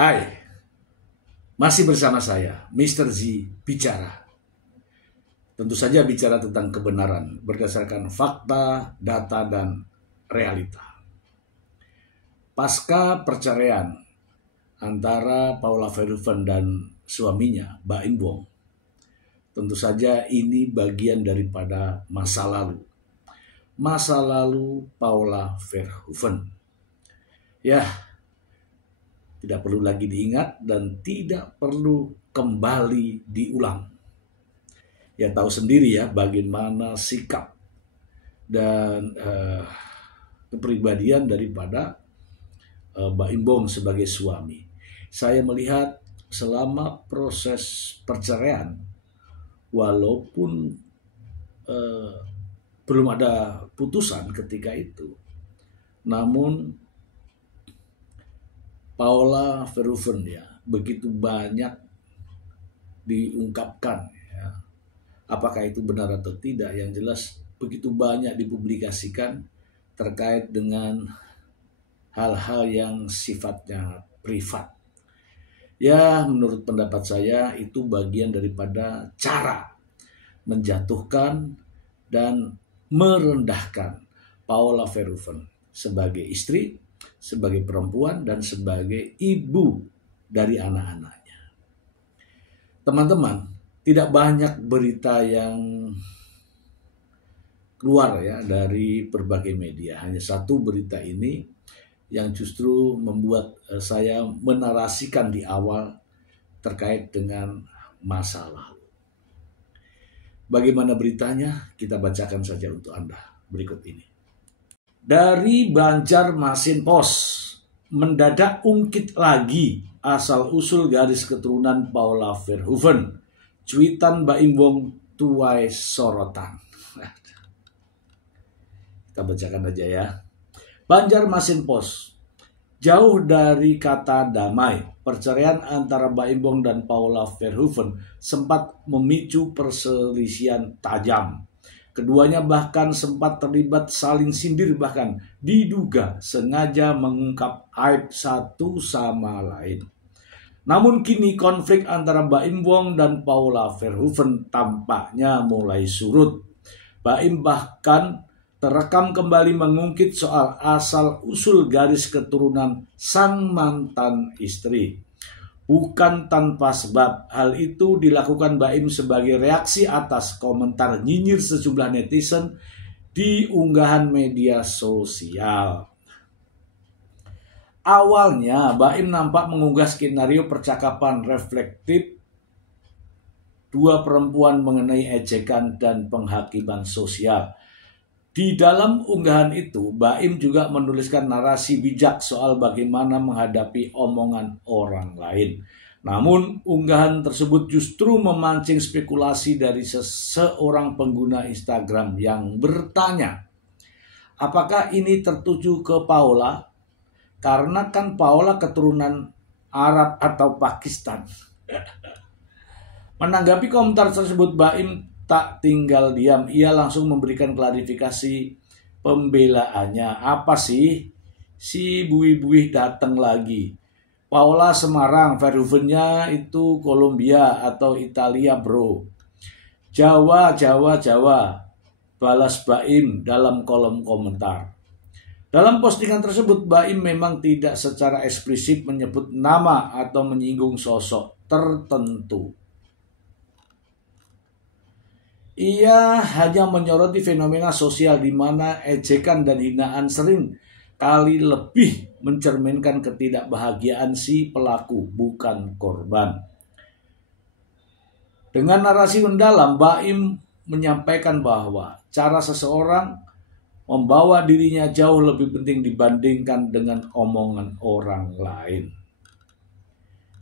Hai, masih bersama saya, Mr. Z Bicara. Tentu saja bicara tentang kebenaran berdasarkan fakta, data, dan realita. Pasca perceraian antara Paula Verhoeven dan suaminya, Baim Wong, tentu saja ini bagian daripada masa lalu. Masa lalu Paula Verhoeven. Ya, tidak perlu lagi diingat dan tidak perlu kembali diulang. Ya tahu sendiri ya bagaimana sikap dan kepribadian daripada Baim Wong sebagai suami. Saya melihat selama proses perceraian, walaupun belum ada putusan ketika itu, namun Paula Verhoeven ya begitu banyak diungkapkan ya. Apakah itu benar atau tidak, yang jelas begitu banyak dipublikasikan terkait dengan hal-hal yang sifatnya privat. Ya, menurut pendapat saya itu bagian daripada cara menjatuhkan dan merendahkan Paula Verhoeven sebagai istri, sebagai perempuan, dan sebagai ibu dari anak-anaknya. Teman-teman, tidak banyak berita yang keluar ya dari berbagai media. Hanya satu berita ini yang justru membuat saya menarasikan di awal terkait dengan masa lalu. Bagaimana beritanya? Kita bacakan saja untuk Anda berikut ini. Dari Banjarmasin Post, mendadak ungkit lagi asal-usul garis keturunan Paula Verhoeven. Cuitan Baim Wong tuai sorotan. Kita bacakan aja ya. Banjarmasin Post. Jauh dari kata damai, perceraian antara Baim Wong dan Paula Verhoeven sempat memicu perselisihan tajam. Keduanya bahkan sempat terlibat saling sindir, bahkan diduga sengaja mengungkap aib satu sama lain. Namun kini konflik antara Baim Wong dan Paula Verhoeven tampaknya mulai surut. Baim bahkan terekam kembali mengungkit soal asal-usul garis keturunan sang mantan istri. Bukan tanpa sebab, hal itu dilakukan Baim sebagai reaksi atas komentar nyinyir sejumlah netizen di unggahan media sosial. Awalnya, Baim nampak mengunggah skenario percakapan reflektif dua perempuan mengenai ejekan dan penghakiman sosial. Di dalam unggahan itu, Baim juga menuliskan narasi bijak soal bagaimana menghadapi omongan orang lain. Namun, unggahan tersebut justru memancing spekulasi dari seseorang pengguna Instagram yang bertanya, apakah ini tertuju ke Paula? Karena kan Paula keturunan Arab atau Pakistan. Menanggapi komentar tersebut, Baim tak tinggal diam, ia langsung memberikan klarifikasi pembelaannya. Apa sih? Si buih-buih datang lagi. Paula Semarang, Verhoevennya itu Kolombia atau Italia bro. Jawa, balas Baim dalam kolom komentar. Dalam postingan tersebut, Baim memang tidak secara eksplisit menyebut nama atau menyinggung sosok tertentu. Ia hanya menyoroti fenomena sosial di mana ejekan dan hinaan sering kali lebih mencerminkan ketidakbahagiaan si pelaku, bukan korban. Dengan narasi mendalam, Baim menyampaikan bahwa cara seseorang membawa dirinya jauh lebih penting dibandingkan dengan omongan orang lain.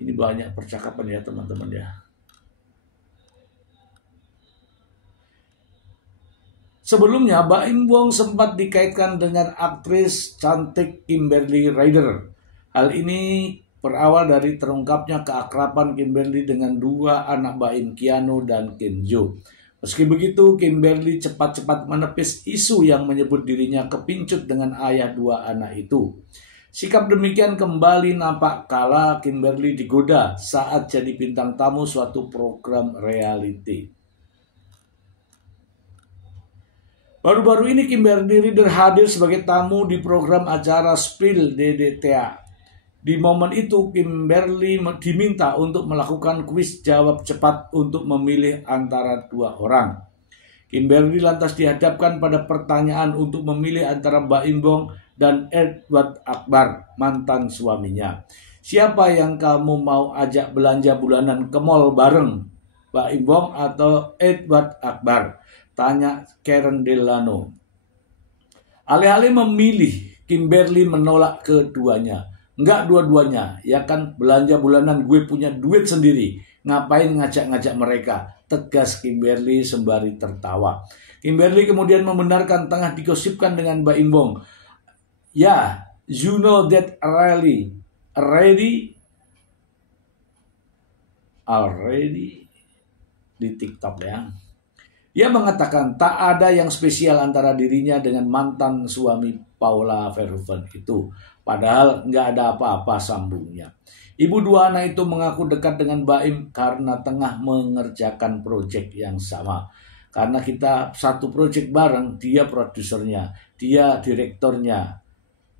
Ini banyak percakapan ya teman-teman ya. Sebelumnya, Baim Wong sempat dikaitkan dengan aktris cantik Kimberly Ryder. Hal ini berawal dari terungkapnya keakraban Kimberly dengan dua anak Baim, Keanu dan Kenzo. Meski begitu, Kimberly cepat-cepat menepis isu yang menyebut dirinya kepincut dengan ayah dua anak itu. Sikap demikian kembali nampak kala Kimberly digoda saat jadi bintang tamu suatu program reality. Baru-baru ini Kimberly Rider hadir sebagai tamu di program acara Spill DDTA. Di momen itu Kimberly diminta untuk melakukan kuis jawab cepat untuk memilih antara dua orang. Kimberly lantas dihadapkan pada pertanyaan untuk memilih antara Mbak Imbong dan Edward Akbar, mantan suaminya. Siapa yang kamu mau ajak belanja bulanan ke mall bareng, Mbak Imbong atau Edward Akbar? Tanya Karen Delano. Alih-alih memilih, Kimberly menolak keduanya. Enggak dua-duanya, ya kan belanja bulanan gue punya duit sendiri. Ngapain ngajak-ngajak mereka? Tegas Kimberly sembari tertawa. Kimberly kemudian membenarkan tengah digosipkan dengan Mbak Imbong. Ya, you know that already di TikTok ya. Ia mengatakan tak ada yang spesial antara dirinya dengan mantan suami Paula Verhoeven itu. Padahal nggak ada apa-apa sambungnya. Ibu dua anak itu mengaku dekat dengan Baim karena tengah mengerjakan proyek yang sama. Karena kita satu proyek bareng, dia produsernya, dia direktornya.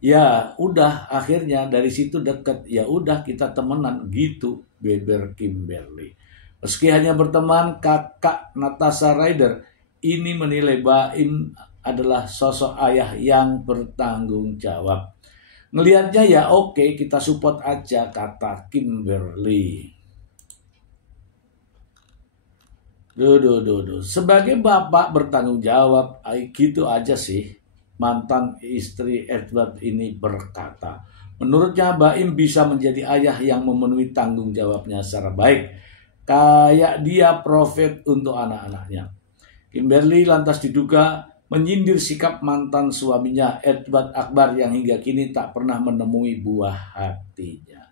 Ya udah akhirnya dari situ deket. Ya udah kita temenan gitu, beber Kimberly. Meski hanya berteman, kakak Natasha Rider ini menilai Baim adalah sosok ayah yang bertanggung jawab. Ngelihatnya ya oke, kita support aja, kata Kimberly. Sebagai bapak bertanggung jawab, gitu aja sih. Mantan istri Edward ini berkata. Menurutnya Baim bisa menjadi ayah yang memenuhi tanggung jawabnya secara baik. Kayak dia profit untuk anak-anaknya. Kimberly lantas diduga menyindir sikap mantan suaminya Edward Akbar yang hingga kini tak pernah menemui buah hatinya.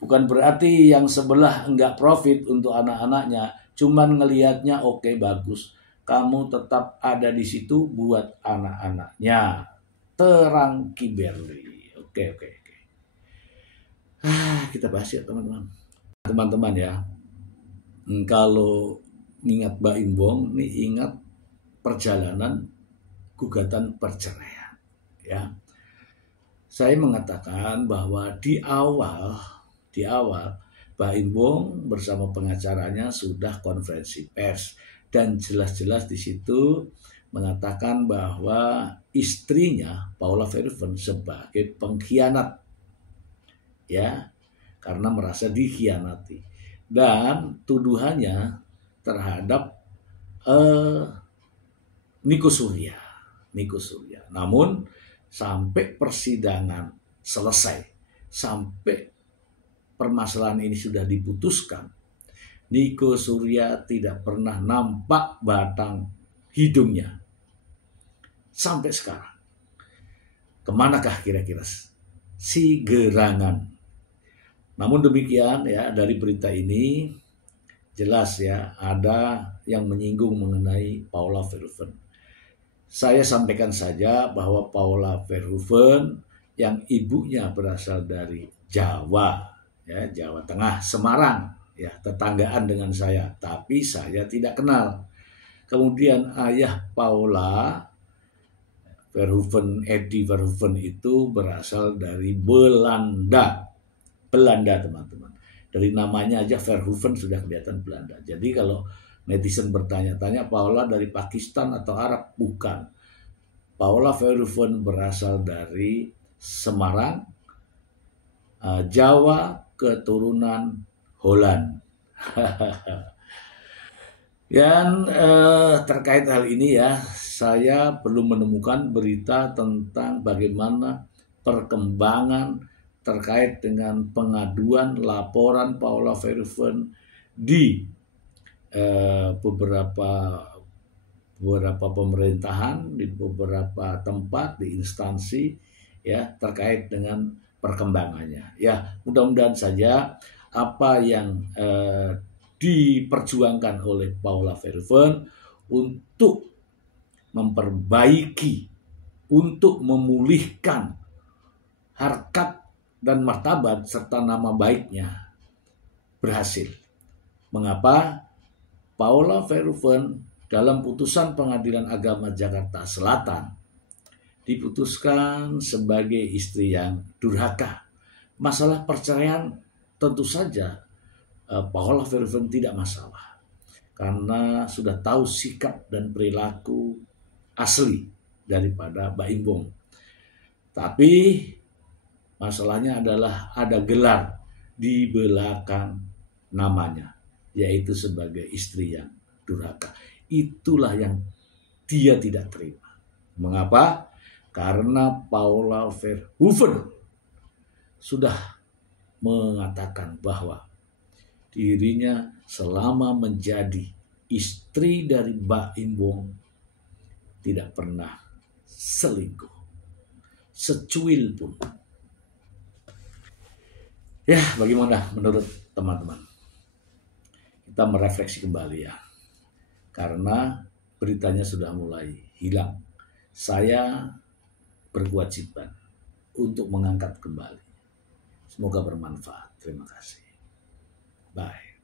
Bukan berarti yang sebelah enggak profit untuk anak-anaknya, cuman ngelihatnya oke bagus. Kamu tetap ada di situ buat anak-anaknya. Terang Kimberly. Oke. Kita bahas ya teman-teman. Teman-teman ya. Kalau ingat Mbak Imbong, nih ingat perjalanan gugatan perceraian. Ya, saya mengatakan bahwa di awal Mbak Imbong bersama pengacaranya sudah konferensi pers dan jelas-jelas di situ mengatakan bahwa istrinya Paula Verhoeven sebagai pengkhianat, ya, karena merasa dikhianati. Dan tuduhannya terhadap Nico Surya. Namun sampai persidangan selesai, sampai permasalahan ini sudah diputuskan, Nico Surya tidak pernah nampak batang hidungnya. Sampai sekarang. Kemanakah kira-kira si gerangan? Namun demikian ya, dari berita ini jelas ya ada yang menyinggung mengenai Paula Verhoeven. Saya sampaikan saja bahwa Paula Verhoeven yang ibunya berasal dari Jawa, ya Jawa Tengah, Semarang, ya tetanggaan dengan saya, tapi saya tidak kenal. Kemudian ayah Paula Verhoeven, Eddie Verhoeven itu berasal dari Belanda teman-teman. Dari namanya aja Verhoeven sudah kelihatan Belanda. Jadi kalau netizen bertanya-tanya Paula dari Pakistan atau Arab, bukan. Paula Verhoeven berasal dari Semarang, Jawa, keturunan Holland. Dan terkait hal ini ya, saya belum menemukan berita tentang bagaimana perkembangan terkait dengan pengaduan laporan Paula Verhoeven di beberapa pemerintahan, di beberapa tempat, di instansi ya terkait dengan perkembangannya. Ya, mudah-mudahan saja apa yang diperjuangkan oleh Paula Verhoeven untuk memperbaiki, untuk memulihkan harkat dan martabat serta nama baiknya berhasil. Mengapa? Paula Verhoeven dalam putusan Pengadilan Agama Jakarta Selatan diputuskan sebagai istri yang durhaka. Masalah perceraian tentu saja Paula Verhoeven tidak masalah, karena sudah tahu sikap dan perilaku asli daripada Mbak Imbong. Tapi masalahnya adalah ada gelar di belakang namanya, yaitu sebagai istri yang durhaka. Itulah yang dia tidak terima. Mengapa? Karena Paula Verhoeven sudah mengatakan bahwa dirinya selama menjadi istri dari Mbak Imbong tidak pernah selingkuh secuil pun. Ya, bagaimana menurut teman-teman? Kita merefleksi kembali ya, karena beritanya sudah mulai hilang. Saya berkewajiban untuk mengangkat kembali. Semoga bermanfaat. Terima kasih. Bye.